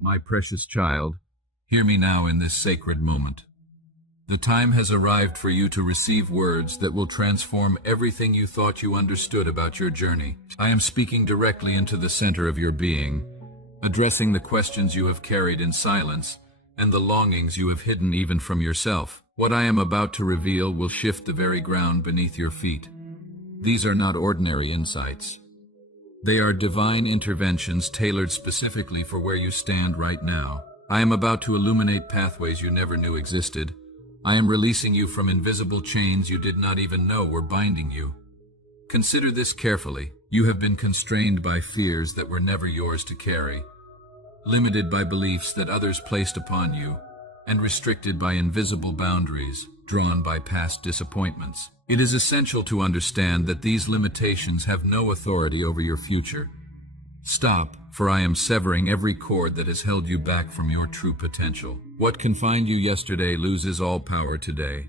My precious child, hear me now in this sacred moment. The time has arrived for you to receive words that will transform everything you thought you understood about your journey. I am speaking directly into the center of your being, addressing the questions you have carried in silence and the longings you have hidden even from yourself. What I am about to reveal will shift the very ground beneath your feet. These are not ordinary insights. They are divine interventions tailored specifically for where you stand right now. I am about to illuminate pathways you never knew existed. I am releasing you from invisible chains you did not even know were binding you. Consider this carefully. You have been constrained by fears that were never yours to carry, limited by beliefs that others placed upon you, and restricted by invisible boundaries drawn by past disappointments. It is essential to understand that these limitations have no authority over your future. Stop, for I am severing every cord that has held you back from your true potential. What confined you yesterday loses all power today.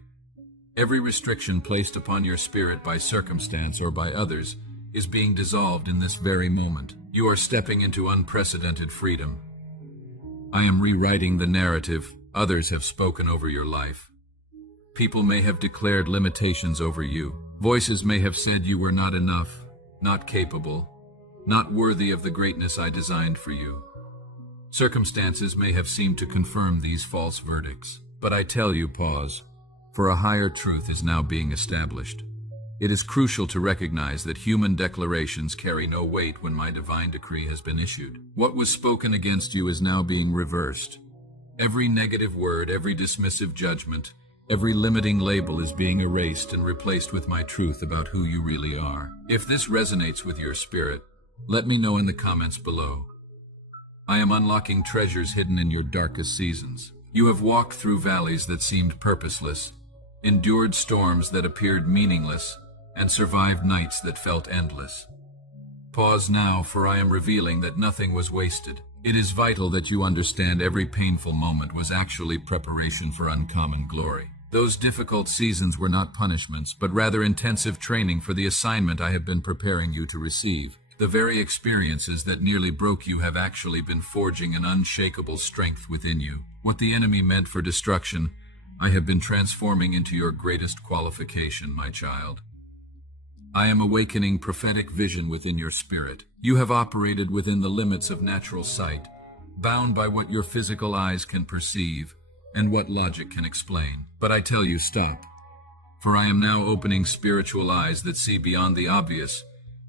Every restriction placed upon your spirit by circumstance or by others is being dissolved in this very moment. You are stepping into unprecedented freedom. I am rewriting the narrative others have spoken over your life. People may have declared limitations over you. Voices may have said you were not enough, not capable, not worthy of the greatness I designed for you. Circumstances may have seemed to confirm these false verdicts. But I tell you, pause, for a higher truth is now being established. It is crucial to recognize that human declarations carry no weight when my divine decree has been issued. What was spoken against you is now being reversed. Every negative word, every dismissive judgment, every limiting label is being erased and replaced with my truth about who you really are. If this resonates with your spirit, let me know in the comments below. I am unlocking treasures hidden in your darkest seasons. You have walked through valleys that seemed purposeless, endured storms that appeared meaningless, and survived nights that felt endless. Pause now, for I am revealing that nothing was wasted. It is vital that you understand every painful moment was actually preparation for uncommon glory. Those difficult seasons were not punishments, but rather intensive training for the assignment I have been preparing you to receive. The very experiences that nearly broke you have actually been forging an unshakable strength within you. What the enemy meant for destruction, I have been transforming into your greatest qualification, my child. I am awakening prophetic vision within your spirit. You have operated within the limits of natural sight, bound by what your physical eyes can perceive and what logic can explain. But I tell you, stop. For I am now opening spiritual eyes that see beyond the obvious,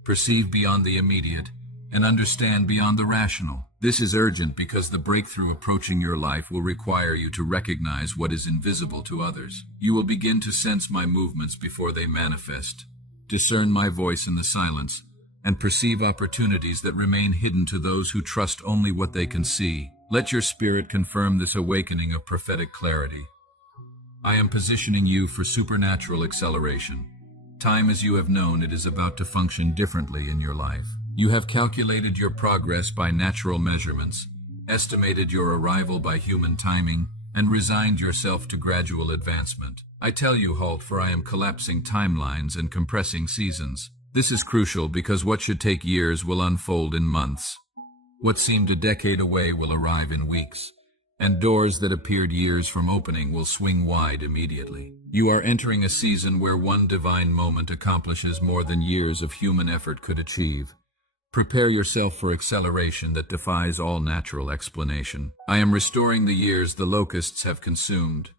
perceive beyond the immediate, and understand beyond the rational. This is urgent because the breakthrough approaching your life will require you to recognize what is invisible to others. You will begin to sense my movements before they manifest, discern my voice in the silence, and perceive opportunities that remain hidden to those who trust only what they can see. Let your spirit confirm this awakening of prophetic clarity. I am positioning you for supernatural acceleration. Time as you have known it is about to function differently in your life. You have calculated your progress by natural measurements, estimated your arrival by human timing, and resigned yourself to gradual advancement. I tell you, halt, for I am collapsing timelines and compressing seasons. This is crucial because what should take years will unfold in months. What seemed a decade away will arrive in weeks, and doors that appeared years from opening will swing wide immediately. You are entering a season where one divine moment accomplishes more than years of human effort could achieve. Prepare yourself for acceleration that defies all natural explanation. I am restoring the years the locusts have consumed.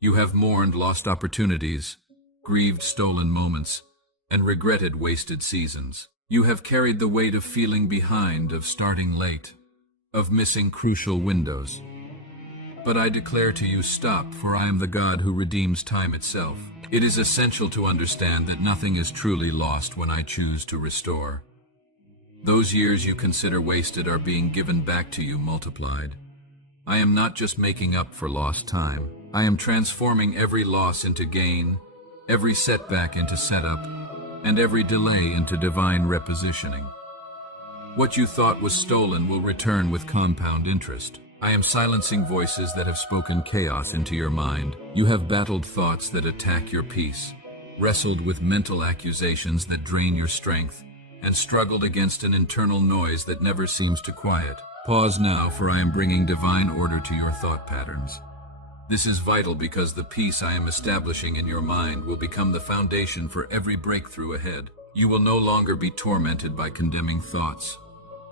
You have mourned lost opportunities, grieved stolen moments, and regretted wasted seasons. You have carried the weight of feeling behind, of starting late, of missing crucial windows. But I declare to you, stop, for I am the God who redeems time itself. It is essential to understand that nothing is truly lost when I choose to restore. Those years you consider wasted are being given back to you multiplied. I am not just making up for lost time. I am transforming every loss into gain, every setback into setup, and every delay into divine repositioning. What you thought was stolen will return with compound interest. I am silencing voices that have spoken chaos into your mind. You have battled thoughts that attack your peace, wrestled with mental accusations that drain your strength, and struggled against an internal noise that never seems to quiet. Pause now, for I am bringing divine order to your thought patterns. This is vital because the peace I am establishing in your mind will become the foundation for every breakthrough ahead. You will no longer be tormented by condemning thoughts,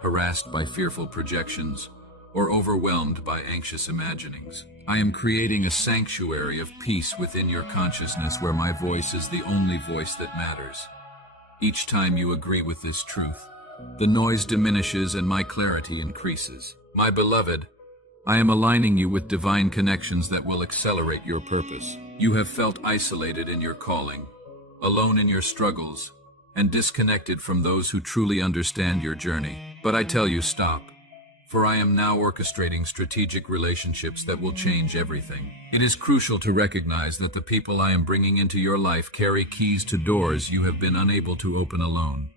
harassed by fearful projections, or overwhelmed by anxious imaginings. I am creating a sanctuary of peace within your consciousness where my voice is the only voice that matters. Each time you agree with this truth, the noise diminishes and my clarity increases. My beloved, I am aligning you with divine connections that will accelerate your purpose. You have felt isolated in your calling, alone in your struggles, and disconnected from those who truly understand your journey. But I tell you, stop, for I am now orchestrating strategic relationships that will change everything. It is crucial to recognize that the people I am bringing into your life carry keys to doors you have been unable to open alone.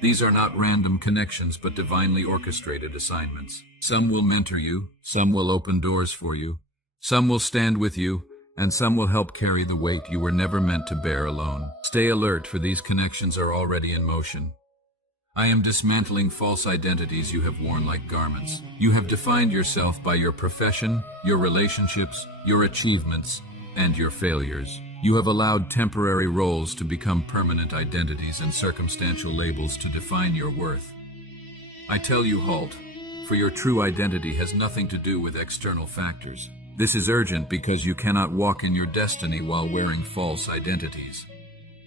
These are not random connections, but divinely orchestrated assignments. Some will mentor you, some will open doors for you, some will stand with you, and some will help carry the weight you were never meant to bear alone. Stay alert, for these connections are already in motion. I am dismantling false identities you have worn like garments. You have defined yourself by your profession, your relationships, your achievements, and your failures. You have allowed temporary roles to become permanent identities and circumstantial labels to define your worth. I tell you, halt, for your true identity has nothing to do with external factors. This is urgent because you cannot walk in your destiny while wearing false identities.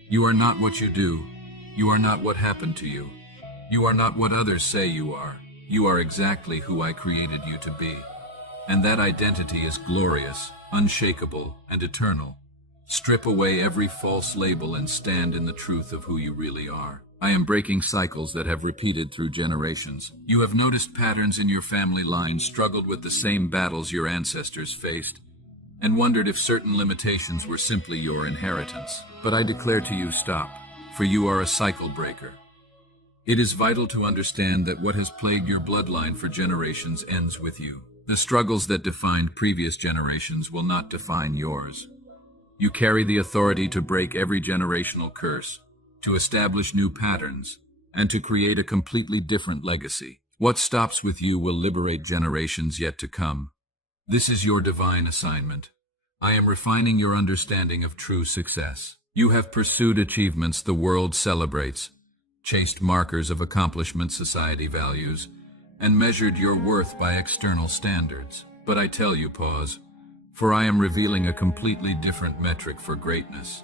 You are not what you do. You are not what happened to you. You are not what others say you are. You are exactly who I created you to be. And that identity is glorious, unshakable, and eternal. Strip away every false label and stand in the truth of who you really are. I am breaking cycles that have repeated through generations. You have noticed patterns in your family line, struggled with the same battles your ancestors faced, and wondered if certain limitations were simply your inheritance. But I declare to you, stop, for you are a cycle breaker. It is vital to understand that what has plagued your bloodline for generations ends with you. The struggles that defined previous generations will not define yours. You carry the authority to break every generational curse, to establish new patterns, and to create a completely different legacy. What stops with you will liberate generations yet to come. This is your divine assignment. I am refining your understanding of true success. You have pursued achievements the world celebrates, chased markers of accomplishment society values, and measured your worth by external standards. But I tell you, pause, for I am revealing a completely different metric for greatness.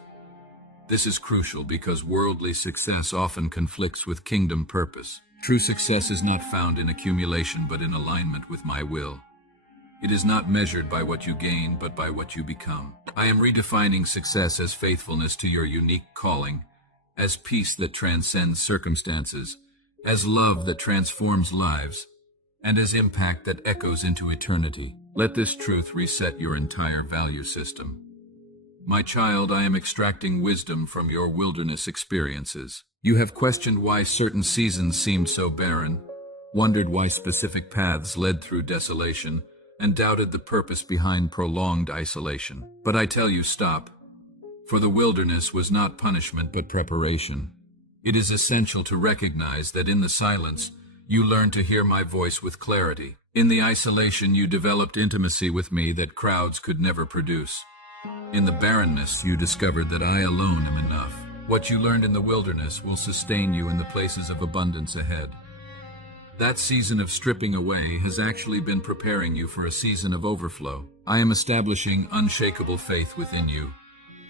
This is crucial because worldly success often conflicts with kingdom purpose. True success is not found in accumulation but in alignment with my will. It is not measured by what you gain but by what you become. I am redefining success as faithfulness to your unique calling, as peace that transcends circumstances, as love that transforms lives, and as impact that echoes into eternity. Let this truth reset your entire value system. My child, I am extracting wisdom from your wilderness experiences. You have questioned why certain seasons seemed so barren, wondered why specific paths led through desolation, and doubted the purpose behind prolonged isolation. But I tell you, stop, for the wilderness was not punishment but preparation. It is essential to recognize that in the silence, you learned to hear my voice with clarity. In the isolation, you developed intimacy with me that crowds could never produce. In the barrenness, you discovered that I alone am enough. What you learned in the wilderness will sustain you in the places of abundance ahead. That season of stripping away has actually been preparing you for a season of overflow. I am establishing unshakable faith within you.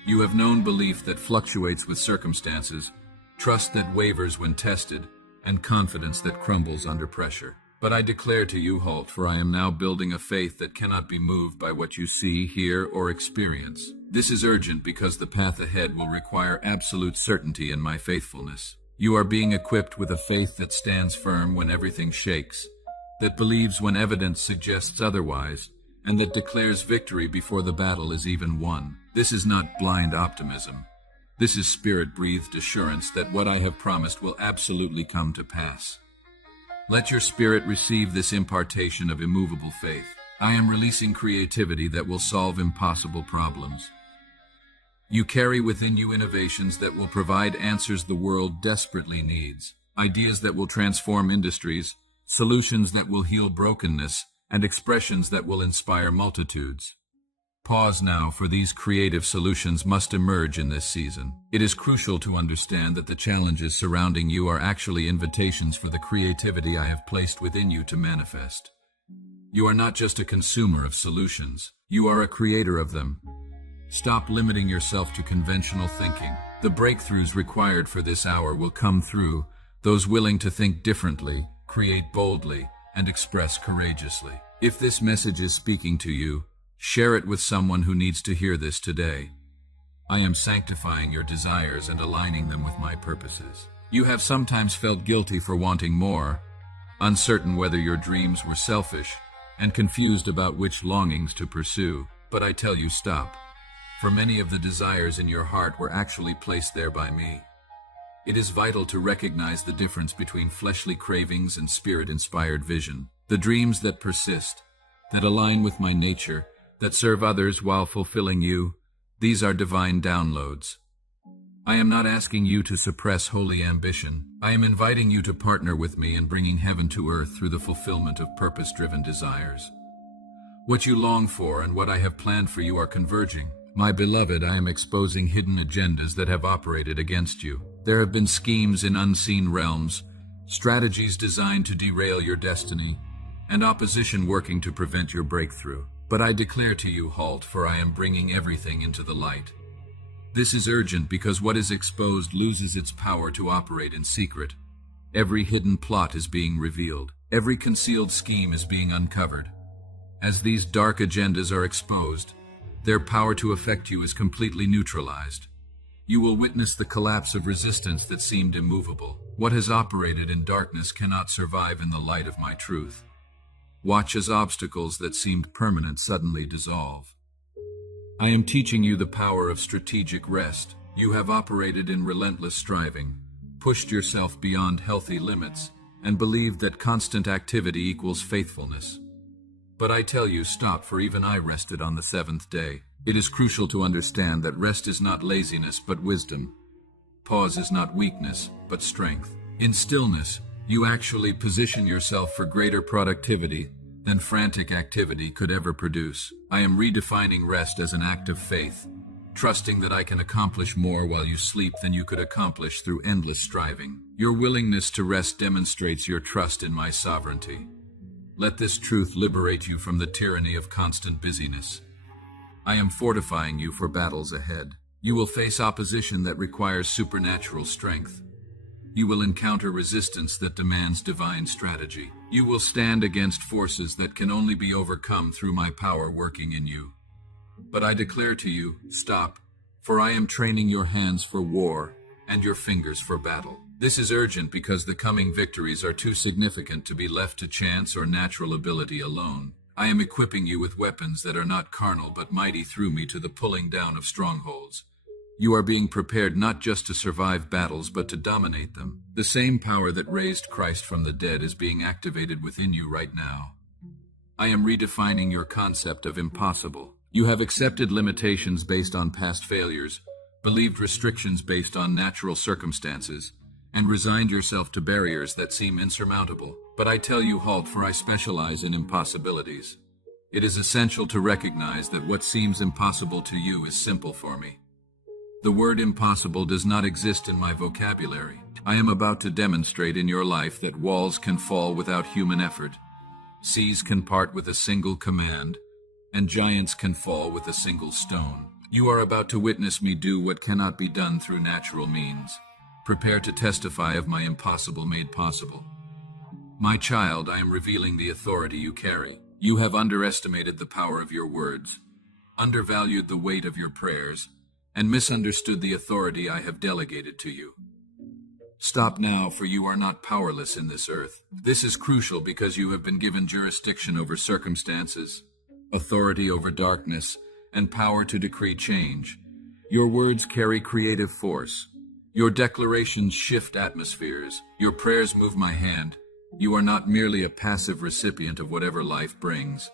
You have known belief that fluctuates with circumstances, trust that wavers when tested, and confidence that crumbles under pressure. But I declare to you, halt, for I am now building a faith that cannot be moved by what you see, hear, or experience. This is urgent because the path ahead will require absolute certainty in my faithfulness. You are being equipped with a faith that stands firm when everything shakes, that believes when evidence suggests otherwise, and that declares victory before the battle is even won. This is not blind optimism. This is spirit-breathed assurance that what I have promised will absolutely come to pass. Let your spirit receive this impartation of immovable faith. I am releasing creativity that will solve impossible problems. You carry within you innovations that will provide answers the world desperately needs, ideas that will transform industries, solutions that will heal brokenness, and expressions that will inspire multitudes. Pause now, for these creative solutions must emerge in this season. It is crucial to understand that the challenges surrounding you are actually invitations for the creativity I have placed within you to manifest. You are not just a consumer of solutions, you are a creator of them. Stop limiting yourself to conventional thinking. The breakthroughs required for this hour will come through those willing to think differently, create boldly, and express courageously. If this message is speaking to you, share it with someone who needs to hear this today. I am sanctifying your desires and aligning them with my purposes. You have sometimes felt guilty for wanting more, uncertain whether your dreams were selfish, and confused about which longings to pursue. But I tell you, stop. For many of the desires in your heart were actually placed there by me. It is vital to recognize the difference between fleshly cravings and spirit-inspired vision. The dreams that persist, that align with my nature, that serve others while fulfilling you, these are divine downloads. I am not asking you to suppress holy ambition. I am inviting you to partner with me in bringing heaven to earth through the fulfillment of purpose-driven desires. What you long for and what I have planned for you are converging. My beloved, I am exposing hidden agendas that have operated against you. There have been schemes in unseen realms, strategies designed to derail your destiny, and opposition working to prevent your breakthrough. But I declare to you, halt, for I am bringing everything into the light. This is urgent because what is exposed loses its power to operate in secret. Every hidden plot is being revealed. Every concealed scheme is being uncovered. As these dark agendas are exposed, their power to affect you is completely neutralized. You will witness the collapse of resistance that seemed immovable. What has operated in darkness cannot survive in the light of my truth. Watch as obstacles that seemed permanent suddenly dissolve. I am teaching you the power of strategic rest. You have operated in relentless striving, pushed yourself beyond healthy limits, and believed that constant activity equals faithfulness. But I tell you, stop, for even I rested on the seventh day. It is crucial to understand that rest is not laziness, but wisdom. Pause is not weakness, but strength. In stillness, you actually position yourself for greater productivity than frantic activity could ever produce. I am redefining rest as an act of faith, trusting that I can accomplish more while you sleep than you could accomplish through endless striving. Your willingness to rest demonstrates your trust in my sovereignty. Let this truth liberate you from the tyranny of constant busyness. I am fortifying you for battles ahead. You will face opposition that requires supernatural strength. You will encounter resistance that demands divine strategy. You will stand against forces that can only be overcome through my power working in you. But I declare to you, stop, for I am training your hands for war and your fingers for battle. This is urgent because the coming victories are too significant to be left to chance or natural ability alone. I am equipping you with weapons that are not carnal but mighty through me to the pulling down of strongholds. You are being prepared not just to survive battles but to dominate them. The same power that raised Christ from the dead is being activated within you right now. I am redefining your concept of impossible. You have accepted limitations based on past failures, believed restrictions based on natural circumstances, and resigned yourself to barriers that seem insurmountable. But I tell you, halt, for I specialize in impossibilities. It is essential to recognize that what seems impossible to you is simple for me. The word impossible does not exist in my vocabulary. I am about to demonstrate in your life that walls can fall without human effort, seas can part with a single command, and giants can fall with a single stone. You are about to witness me do what cannot be done through natural means. Prepare to testify of my impossible made possible. My child, I am revealing the authority you carry. You have underestimated the power of your words, undervalued the weight of your prayers, and misunderstood the authority I have delegated to you. Stop now, for you are not powerless in this earth. This is crucial because you have been given jurisdiction over circumstances, authority over darkness, and power to decree change. Your words carry creative force. Your declarations shift atmospheres. Your prayers move my hand. You are not merely a passive recipient of whatever life brings.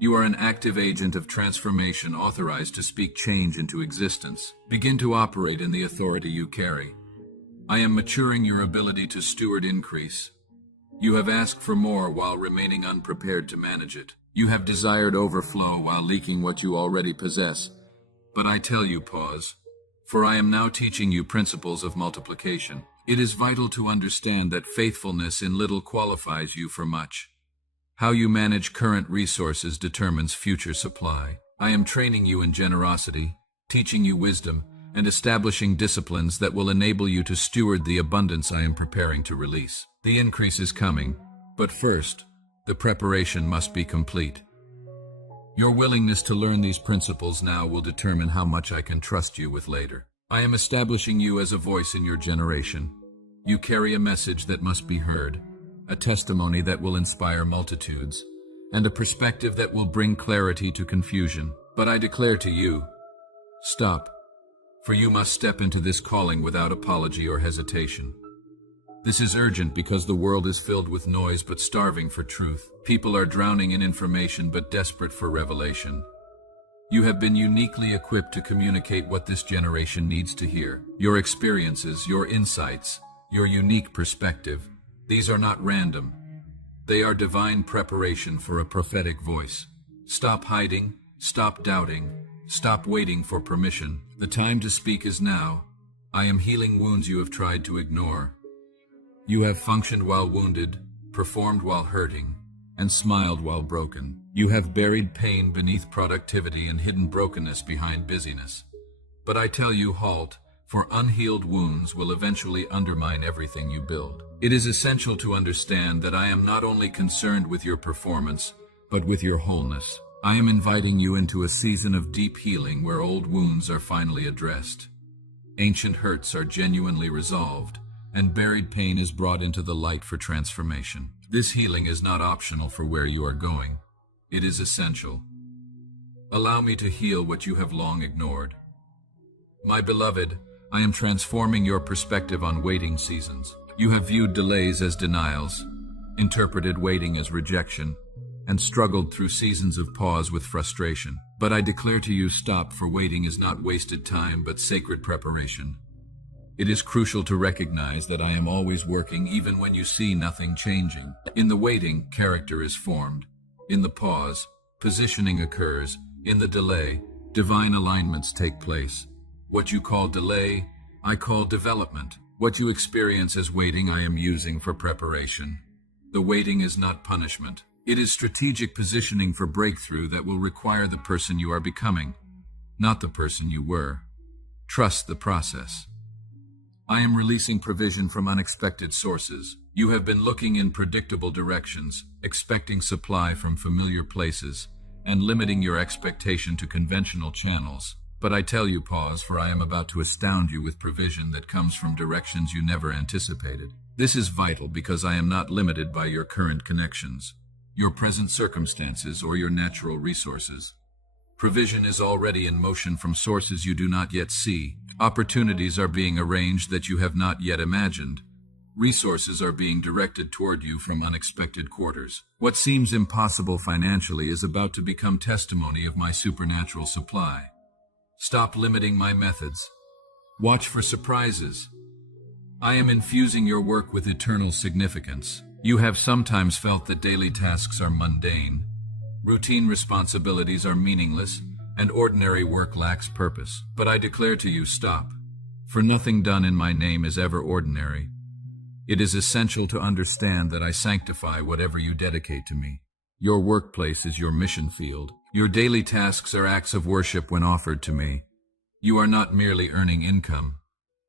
You are an active agent of transformation authorized to speak change into existence. Begin to operate in the authority you carry. I am maturing your ability to steward increase. You have asked for more while remaining unprepared to manage it. You have desired overflow while leaking what you already possess. But I tell you, pause, for I am now teaching you principles of multiplication. It is vital to understand that faithfulness in little qualifies you for much. How you manage current resources determines future supply. I am training you in generosity, teaching you wisdom, and establishing disciplines that will enable you to steward the abundance I am preparing to release. The increase is coming, but first, the preparation must be complete. Your willingness to learn these principles now will determine how much I can trust you with later. I am establishing you as a voice in your generation. You carry a message that must be heard, a testimony that will inspire multitudes, and a perspective that will bring clarity to confusion. But I declare to you, stop, for you must step into this calling without apology or hesitation. This is urgent because the world is filled with noise but starving for truth. People are drowning in information but desperate for revelation. You have been uniquely equipped to communicate what this generation needs to hear. Your experiences, your insights, your unique perspective, these are not random. They are divine preparation for a prophetic voice. Stop hiding, stop doubting, stop waiting for permission. The time to speak is now. I am healing wounds you have tried to ignore. You have functioned while wounded, performed while hurting, and smiled while broken. You have buried pain beneath productivity and hidden brokenness behind busyness. But I tell you, halt, for unhealed wounds will eventually undermine everything you build. It is essential to understand that I am not only concerned with your performance, but with your wholeness. I am inviting you into a season of deep healing where old wounds are finally addressed. Ancient hurts are genuinely resolved, and buried pain is brought into the light for transformation. This healing is not optional for where you are going. It is essential. Allow me to heal what you have long ignored. My beloved, I am transforming your perspective on waiting seasons. You have viewed delays as denials, interpreted waiting as rejection, and struggled through seasons of pause with frustration. But I declare to you, stop, for waiting is not wasted time but sacred preparation. It is crucial to recognize that I am always working even when you see nothing changing. In the waiting, character is formed. In the pause, positioning occurs. In the delay, divine alignments take place. What you call delay, I call development. What you experience as waiting, I am using for preparation. The waiting is not punishment. It is strategic positioning for breakthrough that will require the person you are becoming, not the person you were. Trust the process. I am releasing provision from unexpected sources. You have been looking in predictable directions, expecting supply from familiar places, and limiting your expectation to conventional channels. But I tell you, pause, for I am about to astound you with provision that comes from directions you never anticipated. This is vital because I am not limited by your current connections, your present circumstances, or your natural resources. Provision is already in motion from sources you do not yet see. Opportunities are being arranged that you have not yet imagined. Resources are being directed toward you from unexpected quarters. What seems impossible financially is about to become testimony of my supernatural supply. Stop limiting my methods. Watch for surprises. I am infusing your work with eternal significance. You have sometimes felt that daily tasks are mundane. Routine responsibilities are meaningless, and ordinary work lacks purpose. But I declare to you, stop, for nothing done in my name is ever ordinary. It is essential to understand that I sanctify whatever you dedicate to me. Your workplace is your mission field. Your daily tasks are acts of worship when offered to me. You are not merely earning income.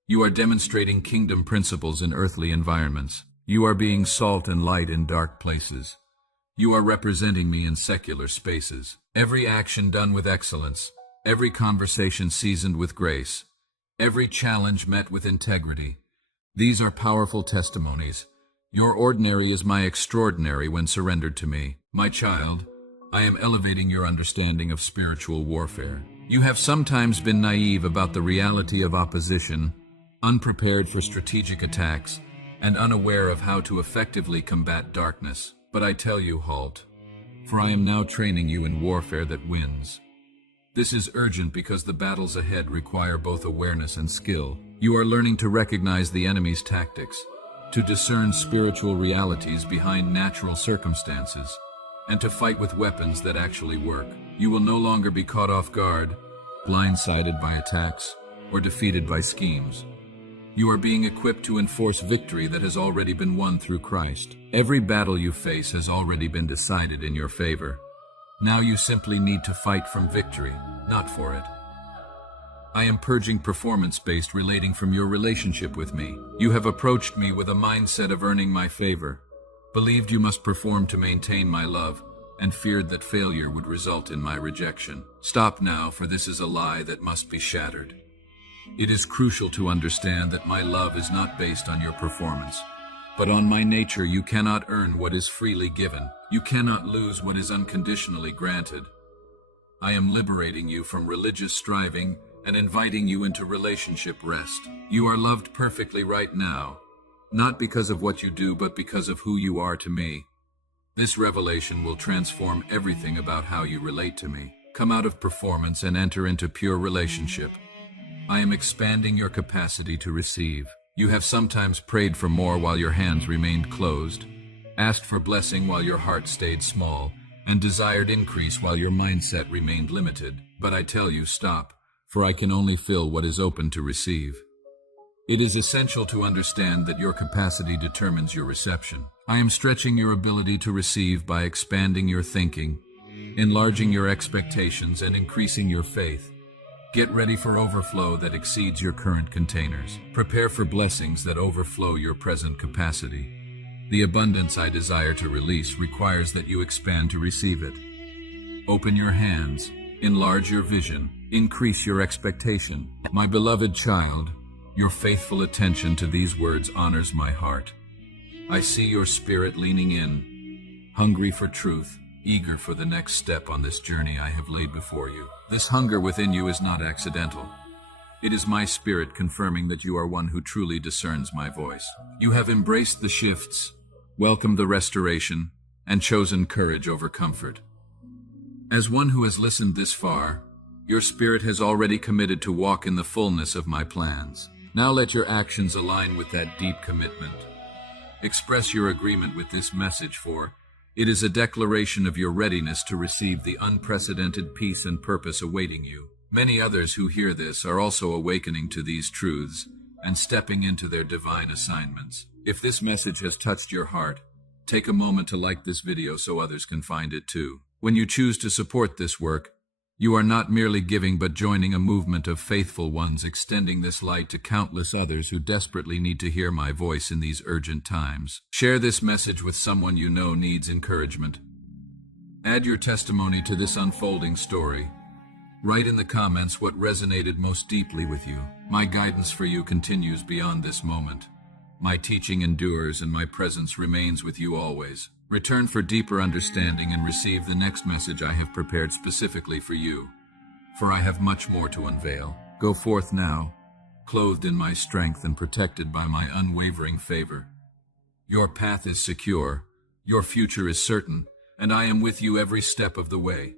You are demonstrating kingdom principles in earthly environments. You are being salt and light in dark places. You are representing me in secular spaces. Every action done with excellence, every conversation seasoned with grace, every challenge met with integrity. These are powerful testimonies. Your ordinary is my extraordinary when surrendered to me. My child, I am elevating your understanding of spiritual warfare. You have sometimes been naive about the reality of opposition, unprepared for strategic attacks, and unaware of how to effectively combat darkness. But I tell you, halt, for I am now training you in warfare that wins. This is urgent because the battles ahead require both awareness and skill. You are learning to recognize the enemy's tactics, to discern spiritual realities behind natural circumstances, and to fight with weapons that actually work. You will no longer be caught off guard, blindsided by attacks, or defeated by schemes. You are being equipped to enforce victory that has already been won through Christ. Every battle you face has already been decided in your favor. Now you simply need to fight from victory, not for it. I am purging performance-based relating from your relationship with me. You have approached me with a mindset of earning my favor, believed you must perform to maintain my love, and feared that failure would result in my rejection. Stop now, for this is a lie that must be shattered. It is crucial to understand that my love is not based on your performance, but on my nature. You cannot earn what is freely given. You cannot lose what is unconditionally granted. I am liberating you from religious striving and inviting you into relationship rest. You are loved perfectly right now, not because of what you do, but because of who you are to me. This revelation will transform everything about how you relate to me. Come out of performance and enter into pure relationship. I am expanding your capacity to receive. You have sometimes prayed for more while your hands remained closed, asked for blessing while your heart stayed small, and desired increase while your mindset remained limited. But I tell you, stop, for I can only fill what is open to receive. It is essential to understand that your capacity determines your reception. I am stretching your ability to receive by expanding your thinking, enlarging your expectations, and increasing your faith. Get ready for overflow that exceeds your current containers. Prepare for blessings that overflow your present capacity. The abundance I desire to release requires that you expand to receive it. Open your hands, enlarge your vision, increase your expectation. My beloved child, your faithful attention to these words honors my heart. I see your spirit leaning in, hungry for truth, eager for the next step on this journey I have laid before you. This hunger within you is not accidental. It is my spirit confirming that you are one who truly discerns my voice. You have embraced the shifts, welcomed the restoration, and chosen courage over comfort. As one who has listened this far, your spirit has already committed to walk in the fullness of my plans. Now let your actions align with that deep commitment. Express your agreement with this message, for it is a declaration of your readiness to receive the unprecedented peace and purpose awaiting you. Many others who hear this are also awakening to these truths and stepping into their divine assignments. If this message has touched your heart, take a moment to like this video so others can find it too. When you choose to support this work, you are not merely giving but joining a movement of faithful ones, extending this light to countless others who desperately need to hear my voice in these urgent times. Share this message with someone you know needs encouragement. Add your testimony to this unfolding story. Write in the comments what resonated most deeply with you. My guidance for you continues beyond this moment. My teaching endures and my presence remains with you always. Return for deeper understanding and receive the next message I have prepared specifically for you, for I have much more to unveil. Go forth now, clothed in my strength and protected by my unwavering favor. Your path is secure, your future is certain, and I am with you every step of the way.